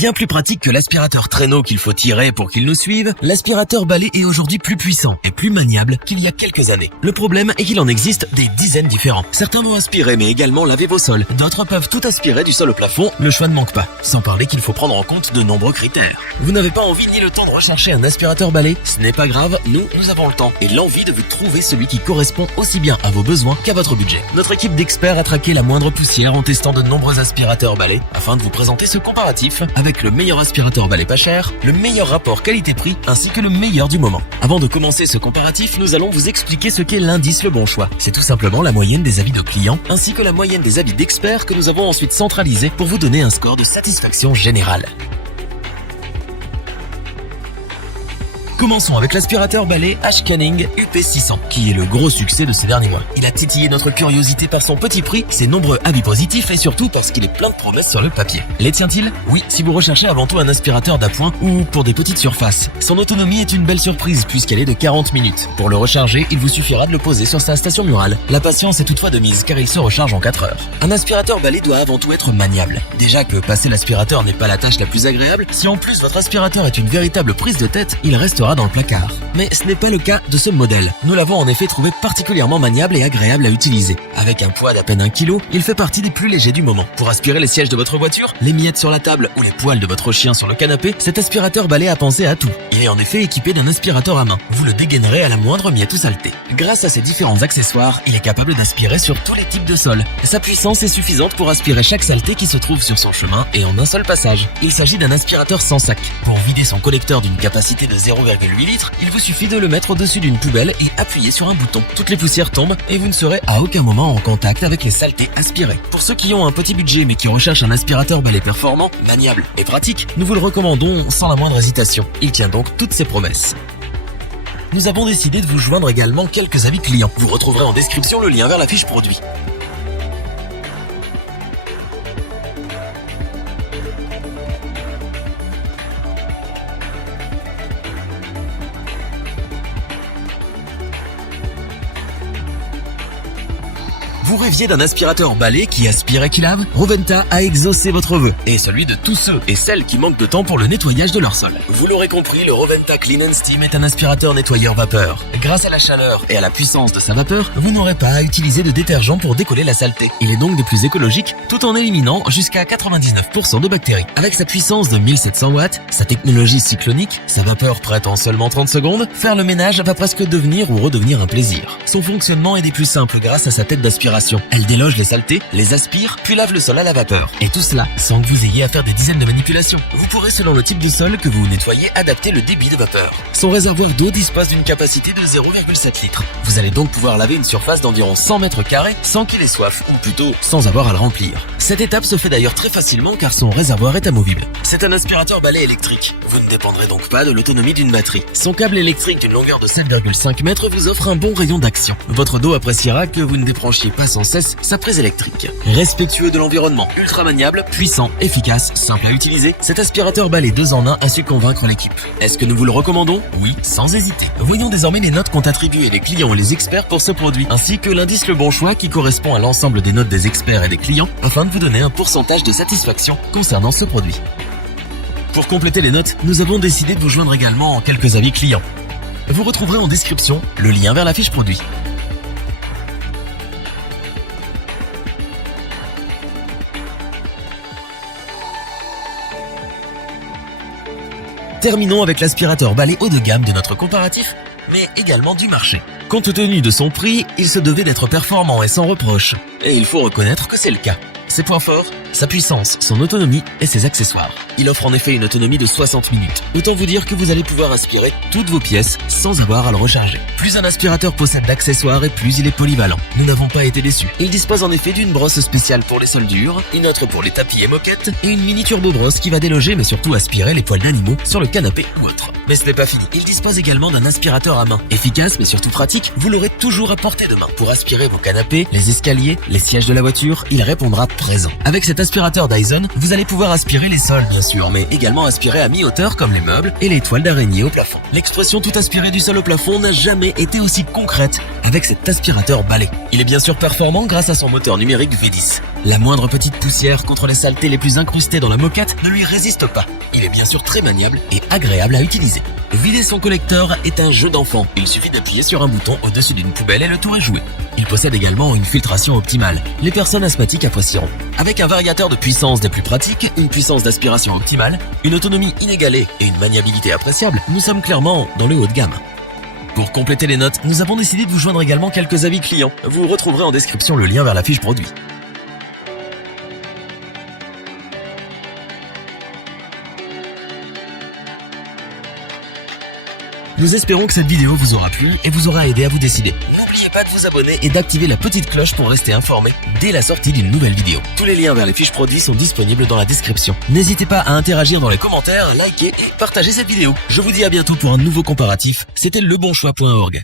Bien plus pratique que l'aspirateur traîneau qu'il faut tirer pour qu'il nous suive, l'aspirateur balai est aujourd'hui plus puissant et plus maniable qu'il y a quelques années. Le problème est qu'il en existe des dizaines différents. Certains vont aspirer mais également laver vos sols. D'autres peuvent tout aspirer du sol au plafond, le choix ne manque pas. Sans parler qu'il faut prendre en compte de nombreux critères. Vous n'avez pas envie ni le temps de rechercher un aspirateur balai? Ce n'est pas grave, nous avons le temps et l'envie de vous trouver celui qui correspond aussi bien à vos besoins qu'à votre budget. Notre équipe d'experts a traqué la moindre poussière en testant de nombreux aspirateurs balai afin de vous présenter ce comparatif avec le meilleur aspirateur balai pas cher, le meilleur rapport qualité-prix ainsi que le meilleur du moment. Avant de commencer ce comparatif, nous allons vous expliquer ce qu'est l'indice Le Bon Choix. C'est tout simplement la moyenne des avis de clients ainsi que la moyenne des avis d'experts que nous avons ensuite centralisés pour vous donner un score de satisfaction générale. Commençons avec l'aspirateur balai H-Canning UP600, qui est le gros succès de ces derniers mois. Il a titillé notre curiosité par son petit prix, ses nombreux avis positifs et surtout parce qu'il est plein de promesses sur le papier. Les tient-il? Oui, si vous recherchez avant tout un aspirateur d'appoint ou pour des petites surfaces. Son autonomie est une belle surprise puisqu'elle est de 40 minutes. Pour le recharger, il vous suffira de le poser sur sa station murale. La patience est toutefois de mise car il se recharge en 4 heures. Un aspirateur balai doit avant tout être maniable. Déjà que passer l'aspirateur n'est pas la tâche la plus agréable, si en plus votre aspirateur est une véritable prise de tête, il restera dans le placard. Mais ce n'est pas le cas de ce modèle. Nous l'avons en effet trouvé particulièrement maniable et agréable à utiliser. Avec un poids d'à peine 1 kg, il fait partie des plus légers du moment. Pour aspirer les sièges de votre voiture, les miettes sur la table ou les poils de votre chien sur le canapé, cet aspirateur balai a pensé à tout. Il est en effet équipé d'un aspirateur à main. Vous le dégainerez à la moindre miette ou saleté. Grâce à ses différents accessoires, il est capable d'aspirer sur tous les types de sols. Sa puissance est suffisante pour aspirer chaque saleté qui se trouve sur son chemin et en un seul passage. Il s'agit d'un aspirateur sans sac. Pour vider son collecteur d'une capacité de 0,8 litres, il vous suffit de le mettre au-dessus d'une poubelle et appuyer sur un bouton. Toutes les poussières tombent et vous ne serez à aucun moment en contact avec les saletés aspirées. Pour ceux qui ont un petit budget mais qui recherchent un aspirateur balai performant, maniable et pratique, nous vous le recommandons sans la moindre hésitation. Il tient donc toutes ses promesses. Nous avons décidé de vous joindre également quelques avis clients. Vous retrouverez en description le lien vers la fiche produit. Vous rêviez d'un aspirateur balai qui aspire et qui lave? Roventa a exaucé votre vœu et celui de tous ceux et celles qui manquent de temps pour le nettoyage de leur sol. Vous l'aurez compris, le Roventa Clean & Steam est un aspirateur nettoyeur vapeur. Grâce à la chaleur et à la puissance de sa vapeur, vous n'aurez pas à utiliser de détergent pour décoller la saleté. Il est donc des plus écologiques tout en éliminant jusqu'à 99% de bactéries. Avec sa puissance de 1700 watts, sa technologie cyclonique, sa vapeur prête en seulement 30 secondes, faire le ménage va presque devenir ou redevenir un plaisir. Son fonctionnement est des plus simples grâce à sa tête d'aspiration. Elle déloge les saletés, les aspire, puis lave le sol à la vapeur. Et tout cela sans que vous ayez à faire des dizaines de manipulations. Vous pourrez, selon le type de sol que vous nettoyez, adapter le débit de vapeur. Son réservoir d'eau dispose d'une capacité de 0,7 litres. Vous allez donc pouvoir laver une surface d'environ 100 mètres carrés sans qu'il ait soif, ou plutôt sans avoir à le remplir. Cette étape se fait d'ailleurs très facilement car son réservoir est amovible. C'est un aspirateur balai électrique. Vous ne dépendrez donc pas de l'autonomie d'une batterie. Son câble électrique d'une longueur de 7,5 mètres vous offre un bon rayon d'action. Votre dos appréciera que vous ne débranchiez pas sans cesse sa prise électrique. Respectueux de l'environnement, ultra maniable, puissant, efficace, simple à utiliser, cet aspirateur balai 2 en 1 a su convaincre l'équipe. Est-ce que nous vous le recommandons? Oui, sans hésiter. Voyons désormais les notes qu'ont attribuées les clients et les experts pour ce produit, ainsi que l'indice Le Bon Choix qui correspond à l'ensemble des notes des experts et des clients, afin de vous donner un pourcentage de satisfaction concernant ce produit. Pour compléter les notes, nous avons décidé de vous joindre également en quelques avis clients. Vous retrouverez en description le lien vers la fiche produit. Terminons avec l'aspirateur balai haut de gamme de notre comparatif, mais également du marché. Compte tenu de son prix, il se devait d'être performant et sans reproche. Et il faut reconnaître que c'est le cas. Ses points forts, sa puissance, son autonomie et ses accessoires. Il offre en effet une autonomie de 60 minutes. Autant vous dire que vous allez pouvoir aspirer toutes vos pièces sans avoir à le recharger. Plus un aspirateur possède d'accessoires et plus il est polyvalent. Nous n'avons pas été déçus. Il dispose en effet d'une brosse spéciale pour les sols durs, une autre pour les tapis et moquettes et une mini turbo brosse qui va déloger mais surtout aspirer les poils d'animaux sur le canapé ou autre. Mais ce n'est pas fini. Il dispose également d'un aspirateur à main. Efficace mais surtout pratique, vous l'aurez toujours à portée de main. Pour aspirer vos canapés, les escaliers, les sièges de la voiture, il répondra présent. Avec cet aspirateur Dyson, vous allez pouvoir aspirer les sols bien sûr, mais également aspirer à mi-hauteur comme les meubles et les toiles d'araignée au plafond. L'expression tout aspiré du sol au plafond n'a jamais été aussi concrète avec cet aspirateur balai. Il est bien sûr performant grâce à son moteur numérique V10. La moindre petite poussière contre les saletés les plus incrustées dans la moquette ne lui résiste pas. Il est bien sûr très maniable et agréable à utiliser. Vider son collecteur est un jeu d'enfant. Il suffit d'appuyer sur un bouton au-dessus d'une poubelle et le tour est joué. Il possède également une filtration optimale. Les personnes asthmatiques apprécieront. Avec un variateur de puissance des plus pratiques, une puissance d'aspiration optimale, une autonomie inégalée et une maniabilité appréciable, nous sommes clairement dans le haut de gamme. Pour compléter les notes, nous avons décidé de vous joindre également quelques avis clients. Vous retrouverez en description le lien vers la fiche produit. Nous espérons que cette vidéo vous aura plu et vous aura aidé à vous décider. N'oubliez pas de vous abonner et d'activer la petite cloche pour rester informé dès la sortie d'une nouvelle vidéo. Tous les liens vers les fiches produits sont disponibles dans la description. N'hésitez pas à interagir dans les commentaires, liker et partager cette vidéo. Je vous dis à bientôt pour un nouveau comparatif. C'était lebonchoix.org.